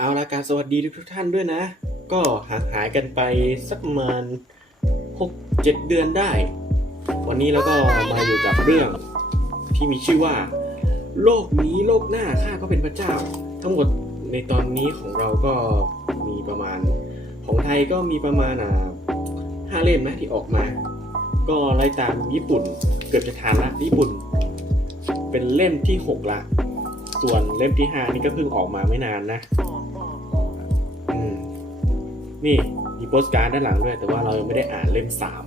เอาละการสวัสดีทุกท่านด้วยนะ ก็ห่างหายกันไปสักประมาณ6 7เจ็ดเดือนได้ วันนี้เราก็มาอยู่กับเรื่องที่มีชื่อว่า โลกนี้โลกหน้าข้าก็เป็นพระเจ้า ทั้งหมดในตอนนี้ของเราก็มีประมาณของไทยก็มีประมาณอ่าห้าเล่มนะที่ออกมา ก็ไล่ตามญี่ปุ่นเกือบจะทานละญี่ปุ่น เป็นเล่มที่หกละ ส่วนเล่มที่ห้านี่ก็เพิ่งออกมาไม่นานนะ นี่มีโปสการ์ดด้านหลังด้วย แต่ว่าเรายังไม่ได้อ่านเล่มสาม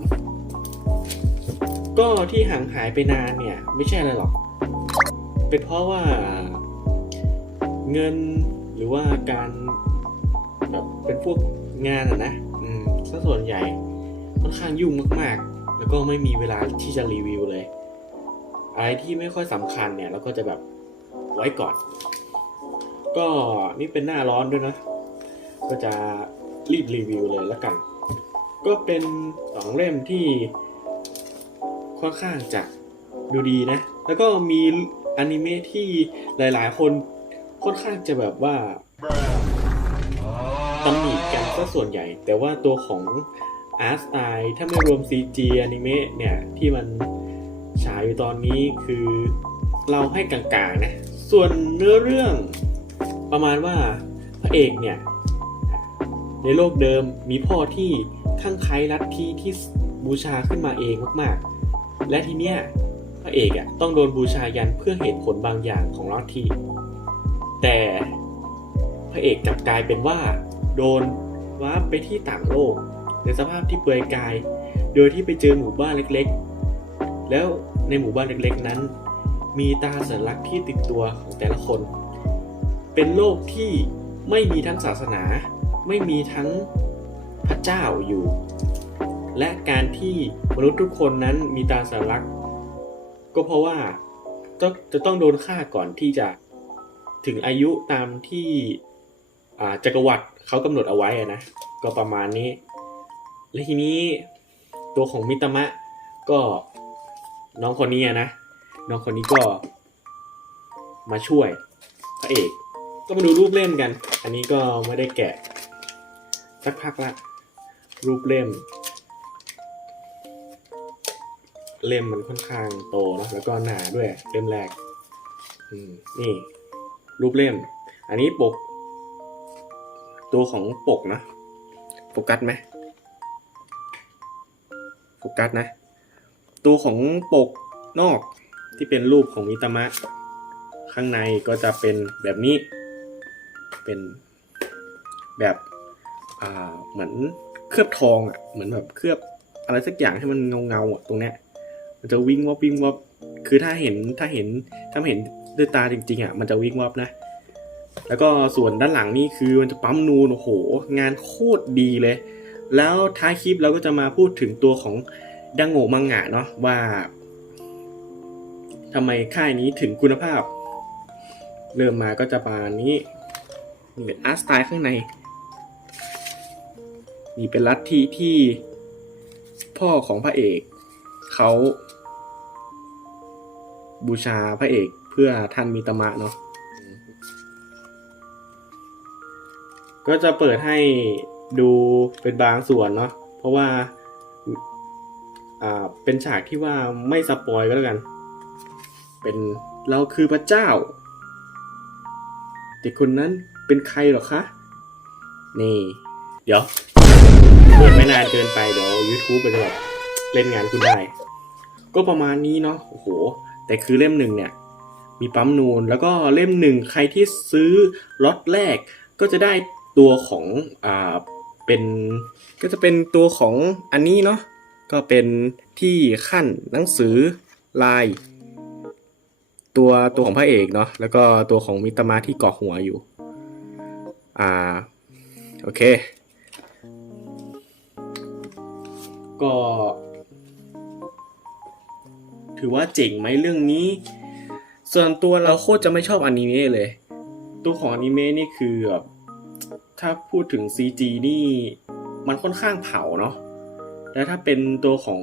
ก็ที่ห่างหายไปนานเนี่ย ไม่ใช่อะไรหรอกเป็นเพราะว่าเงินหรือว่าการแบบเป็นพวกงานอะนะอืมซะส่วนใหญ่ค่อนข้างยุ่งมาก ๆ แล้วก็ไม่มีเวลาที่จะรีวิวเลย อะไรที่ไม่ค่อยสำคัญเนี่ยเราก็จะแบบไว้ก่อน ก็นี่เป็นหน้าร้อนด้วยนะก็จะ รีบรีวิวเลยล้วกัน ก็เป็นสองเล่มที่ค่อนข้างจะดูดีนะ แล้วก็มีอนิเมะที่หลาย ๆ คนค่อนข้างจะแบบว่าตำหนิกันซะส่วนใหญ่ แต่ว่าตัวของอาร์ตสไตล์ถ้าไม่รวม CG อนิเมะเนี่ย ที่มันฉายอยู่ตอนนี้คือเราให้กลางๆนะ ส่วนเนื้อเรื่องประมาณว่าพระเอกเนี่ย ในโลกเดิมมีพ่อที่ข้างไคล้ลัทธิที่บูชาขึ้นมาเองมากๆ และทีเนี้ยพระเอกอะต้องโดนบูชายันเพื่อเหตุผลบางอย่างของลัทธิแต่พระเอกกลับกลายเป็นว่า โดนวาร์ปไปที่ต่างโลก ในสภาพที่เปลือยกาย โดยที่ไปเจอหมู่บ้านเล็กๆ แล้วในหมู่บ้านเล็กๆนั้น มีตาสัญลักษณ์ที่ติดตัวของแต่ละคน เป็นโลกที่ไม่มีทั้งศาสนา ไม่มีทั้งพระเจ้าอยู่ และการที่มนุษย์ทุกคนนั้นมีตาสัญลักก็เพราะว่าจะต้องโดนฆ่าก่อนที่จะถึงอายุตามที่จักรวรรดิเขากำหนดเอาไว้นะ ก็ประมาณนี้ และทีนี้ตัวของมิตมะก็น้องคนนี้นะ น้องคนนี้ก็มาช่วยพระเอก ก็มาดูรูปเล่มกัน อันนี้ก็ไม่ได้แกะ สักพักละ รูปเล่ม เล่มมันค่อนข้างโตเนะแล้วก็หนาด้วยเล่มแรกนี่ รูปเล่ม อันนี้ปก ตัวของปกนะโฟกัสไหมโฟกัสนะ ตัวของปกนอกที่เป็นรูปของมิตามะ ข้างในก็จะเป็นแบบนี้ เป็นแบบ อ่าเหมือนเคลือบทองอะ เหมือนแบบเคลือบอะไรสักอย่างให้มันเงาเงาๆอะตรงเนี้ยมันจะวิ่งวับวิ่งวับคือถ้าเห็นถ้าเห็นถ้าเห็นด้วยตาจริงๆอะมันจะวิ่งวับนะ แล้วก็ส่วนด้านหลังนี่คือมันจะปั๊มนูนโอ้โห งานโคตรดีเลย แล้วท้ายคลิปเราก็จะมาพูดถึงตัวของดังโงมังงะเนาะว่าทำไมค่ายนี้ถึงคุณภาพ เริ่มมาก็จะประมาณนี้นี่เป็นอาร์ตสไตล์ข้างใน นี่เป็นลัทธิที่พ่อของพระเอกเขาบูชาพระเอกเพื่อท่านมิตมะเนาะก็จะเปิดให้ดูเป็นบางส่วนเนาะเพราะว่าอ่าเป็นฉากที่ว่าไม่สปอยก็แล้วกัน เป็นเราคือพระเจ้าเด็กคนนั้นเป็นใครหรอคะ นี่ เดี๋ยว เปิดไม่นานเกินไปเดี๋ยว YouTube ไปจะแบบเล่นงานคุณได้ ก็ประมาณนี้เนาะโอ้โห แต่คือเล่มหนึ่งเนี่ย มีปั๊มนูนแล้วก็เล่มหนึ่งใครที่ซื้อล็อตแรกก็จะได้ตัวของอ่าเป็นก็จะเป็นตัวของอันนี้เนาะก็เป็นที่ขั้นหนังสือลาย ตัวตัวของพระเอกเนาะแล้วก็ตัวของมิตรมาที่เกาะหัวอยู่ อ่า โอเค ก็ ถือว่าเจ๋งไหมเรื่องนี้ ส่วนตัวเราโคตรจะไม่ชอบอนิเมะเลย ตัวของอนิเมะนี่คือแบบถ้าพูดถึง CG นี่มันค่อนข้างเผาเนาะแล้วถ้าเป็นตัวของ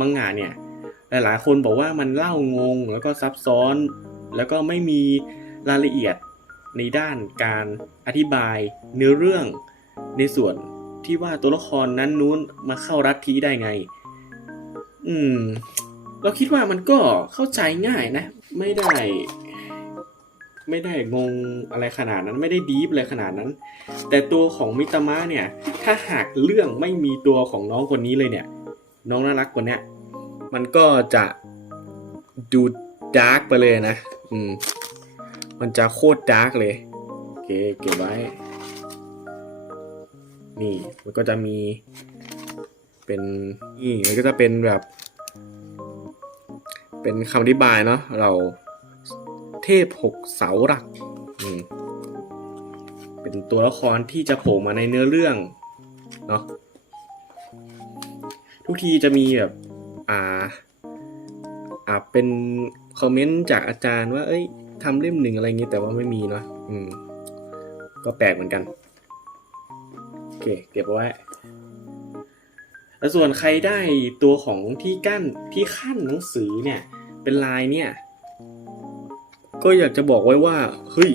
มังงะเนี่ย หลายๆ คนบอกว่ามันเล่างงแล้วก็ซับซ้อน แล้วก็ไม่มีรายละเอียดในด้านการอธิบายเนื้อเรื่องในส่วน ที่ว่าตัวละครนั้นนู้นมาเข้ารัฐทีได้ไง อืม เราคิดว่ามันก็เข้าใจง่ายนะ ไม่ได้ ไม่ได้งงอะไรขนาดนั้น ไม่ได้ดีฟอะไรขนาดนั้น แต่ตัวของมิตามะเนี่ย ถ้าหากเรื่องไม่มีตัวของน้องคนนี้เลยเนี่ย น้องน่ารักคนเนี้ยมันก็จะดูดาร์กไปเลยนะ อืม มันจะโคตรดาร์กเลย โอเค เก็บไว้ นี่มันก็จะมีเป็นนี่มันก็จะเป็นแบบ เป็นคำอธิบายเนาะเราเทพหกเสาหลักเป็นตัวละครที่จะโผล่มาในเนื้อเรื่องเนาะทุกทีจะมีแบบอ่าอ่าเป็นคอมเมนต์จากอาจารย์ว่า เอ้ยทำเล่มหนึ่งอะไรเงี้ยแต่ว่าไม่มีเนาะอืม ก็แปลกเหมือนกัน เค เก็บเอาไว้ แล้วส่วนใครได้ตัวของที่กั้นที่ขั้นหนังสือเนี่ย เป็นลายเนี่ย ก็อยากจะบอกไว้ว่า เฮ้ย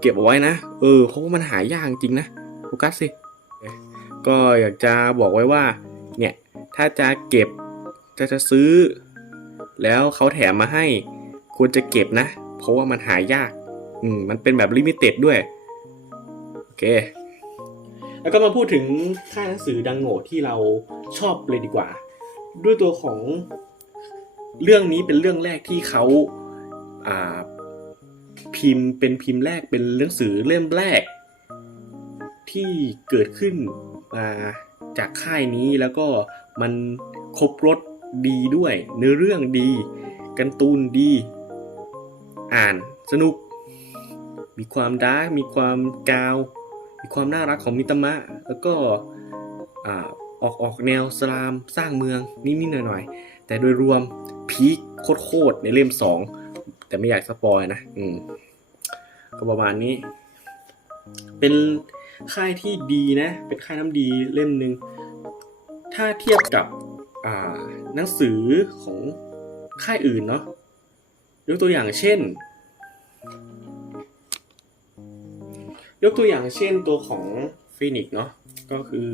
เก็บเอาไว้นะ เออ เพราะว่ามันหายากจริงนะโฟกัสสิ ก็อยากจะบอกไว้ว่า เนี่ย ถ้าจะเก็บจะจะซื้อ แล้วเขาแถมมาให้ ควรจะเก็บนะ เพราะว่ามันหายาก อืม มันเป็นแบบลิมิเต็ดด้วย โอเค แล้วก็มาพูดถึงค่ายหนังสือดังโง่ที่เราชอบเลยดีกว่า ด้วยตัวของเรื่องนี้เป็นเรื่องแรกที่เขาพิมพ์เป็นพิมพ์แรกเป็นหนังสือเล่มแรก ที่เกิดขึ้นมาจากค่ายนี้แล้วก็มันครบรสดีด้วย เนื้อเรื่องดีการ์ตูนดี อ่านสนุก มีความดาร์กมีความกาว มีความน่ารักของมิตามะ แล้วก็อออกออกแนวสลามสร้างเมืองนิดๆหน่อยๆ แต่โดยรวมพีคโคตรในเล่มสองแต่ไม่อยากสปอยนะ อืม ก็ประมาณนี้ เป็นค่ายที่ดีนะ เป็นค่ายน้ำดีเล่มหนึ่งถ้าเทียบกับหนังสือของค่ายอื่นเนาะยกตัวอย่างเช่น ยกตัวอย่างเช่นตัวของฟินิกเนาะก็คือ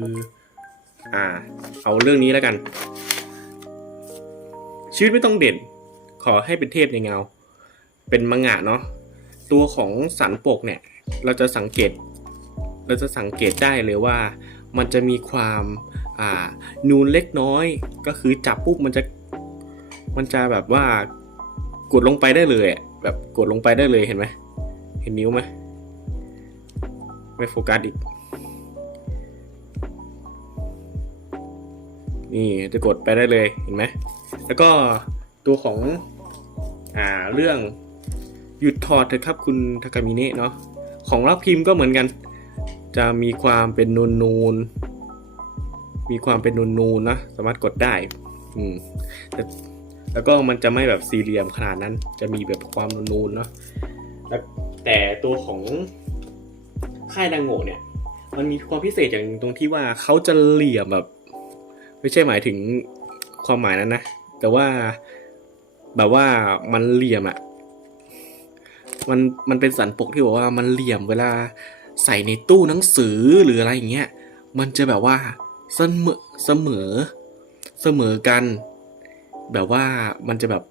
อ่าเอาเรื่องนี้แล้วกัน ชีวิตไม่ต้องเด่น ขอให้เป็นเทพในเงา เป็นมังงะเนาะตัวของสันปกเนี่ย เราจะสังเกต เราจะสังเกตได้เลยว่า มันจะมีความอ่านูนเล็กน้อย ก็คือจับปุ๊บมันจะมันจะแบบว่ากดลงไปได้เลยแบบกดลงไปได้เลยเห็นไหมเห็นนิ้วไหม ไม่โฟกัสอีก นี่จะกดไปได้เลยเห็นไหม แล้วก็ตัวของอ่าเรื่องหยุดถอดเถอะครับคุณทากามิเนะเนาะของรับพิมพ์ก็เหมือนกัน จะมีความเป็นนูนนูนมีความเป็นนูนนูนนะสามารถกดได้ อืมแต่แล้วก็มันจะไม่แบบสี่เหลี่ยมขนาดนั้น จะมีแบบความนูนนูนๆเนาะแแต่ตัวของ ค่ายดังโง่เนี่ย มันมีความพิเศษอย่างตรงที่ว่าเขาจะเหลี่ยมแบบ ไม่ใช่หมายถึงความหมายนั้นนะ แต่ว่าแบบว่ามันเหลี่ยมอะมันมันเป็นสันปกที่บอกว่ามันเหลี่ยมเวลาใส่ในตู้หนังสือหรืออะไรอย่างเงี้ย มันจะแบบว่าเสมอเสมอเสมอกัน แบบว่ามันจะแบบ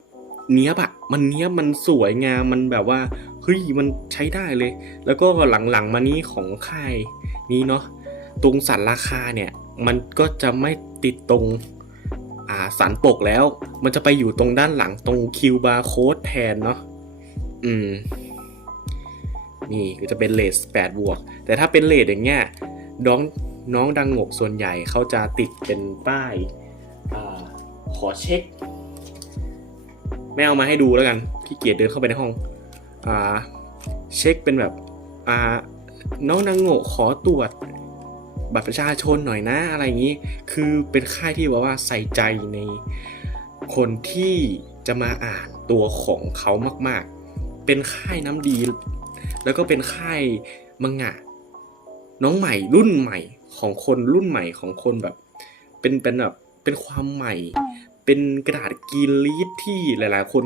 เนี้ยบอะมันเนี้ยบมันสวยงามมันแบบว่าเฮ้ยมันใช้ได้เลย แล้วก็หลังๆมานี้ของค่ายนี้เนาะตรงสันราคาเนี่ย มันก็จะไม่ติดตรงอ่าสันปกแล้ว มันจะไปอยู่ตรงด้านหลังตรงคิวบาร์โค้ดแทนเนาะอืม นี่ก็จะเป็นเลส8บวก แต่ถ้าเป็นเลสอย่างเงี้ยน้องน้องดังงกส่วนใหญ่เขาจะติดเป็นป้ายอขอเช็ค ไม่เอามาให้ดูแล้วกันขี้เกียจเดินเข้าไปในห้องอ่าเช็คเป็นแบบอ่าน้องนางโง่ขอตรวจบัตรประชาชนหน่อยนะอะไรอย่างนี้ คือเป็นค่ายที่บอกว่าใส่ใจในคนที่จะมาอ่านตัวของเขามาก ๆ เป็นค่ายน้ำดี แล้วก็เป็นค่ายมังงะ น้องใหม่รุ่นใหม่ของคนรุ่นใหม่ของคนแบบ เป็นเป็นแบบเป็นความใหม่ เป็นกระดาษกรีนลีฟที่หลาย ๆ คน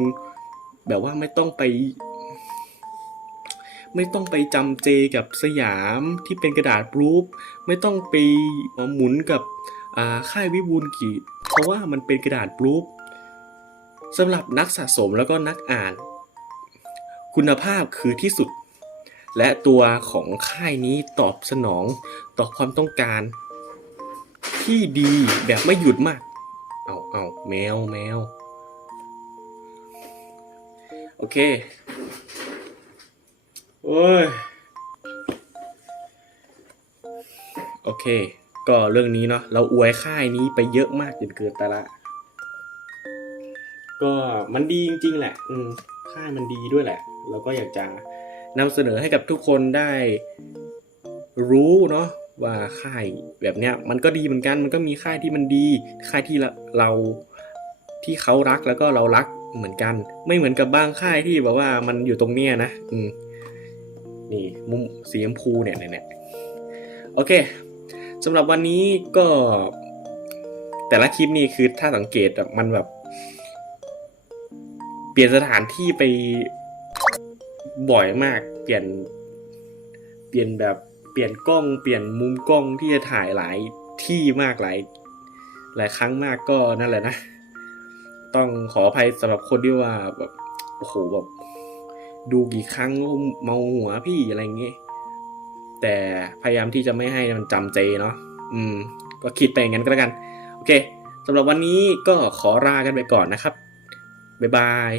แบบว่าไม่ต้องไป ไม่ต้องไปจำเจกับสยามที่เป็นกระดาษปรูฟไม่ต้องไปหมุนกับอ่าค่ายวิบูลกีเพราะว่ามันเป็นกระดาษปรูฟสำหรับนักสะสมแล้วก็นักอ่าน คุณภาพคือที่สุด และตัวของค่ายนี้ตอบสนองต่อความต้องการ ที่ดีแบบไม่หยุดมาก เอาเอาแมวแมว โอเค โอ้ย โอเค ก็เรื่องนี้เนาะ เราอวยค่ายนี้ไปเยอะมากจนเกินไปละ ก็มันดีจริง ๆ แหละ อืม ค่ายมันดีด้วยแหละ เราก็อยากจะนำเสนอให้กับทุกคนได้รู้เนาะ ว่าค่ายแบบเนี้ยมันก็ดีเหมือนกันมันก็มีค่ายที่มันดีค่ายที่เราเราที่เขารักแล้วก็เรารักเหมือนกัน ไม่เหมือนกับบางค่ายที่แบบว่ามันอยู่ตรงเนี้ยนะอืมนี่มุมสีชมพูเนี่ยเนี่ยโอเคสำหรับวันนี้ก็ แต่ละคลิปนี่คือถ้าสังเกตมันแบบ เปลี่ยนสถานที่ไปบ่อยมาก เปลี่ยน เปลี่ยนแบบ ลี่ยนกล้องเปลี่ยนมุมกล้องที่จะถ่ายหลายที่มากหลายหลายครั้งมากก็นั่นแหละนะ ต้องขออภัยสำหรับคนที่ว่าแบบโอ้โหแบบดูกี่ครั้งก็เมาหัวพี่อะไรเงี้ยแต่พยายามที่จะไม่ให้มันจำเจเนาะอืม ก็คิดไปอย่างนั้นก็แล้วกัน โอเคสำหรับวันนี้ก็ขอลากันไปก่อนนะครับ บ๊ายบาย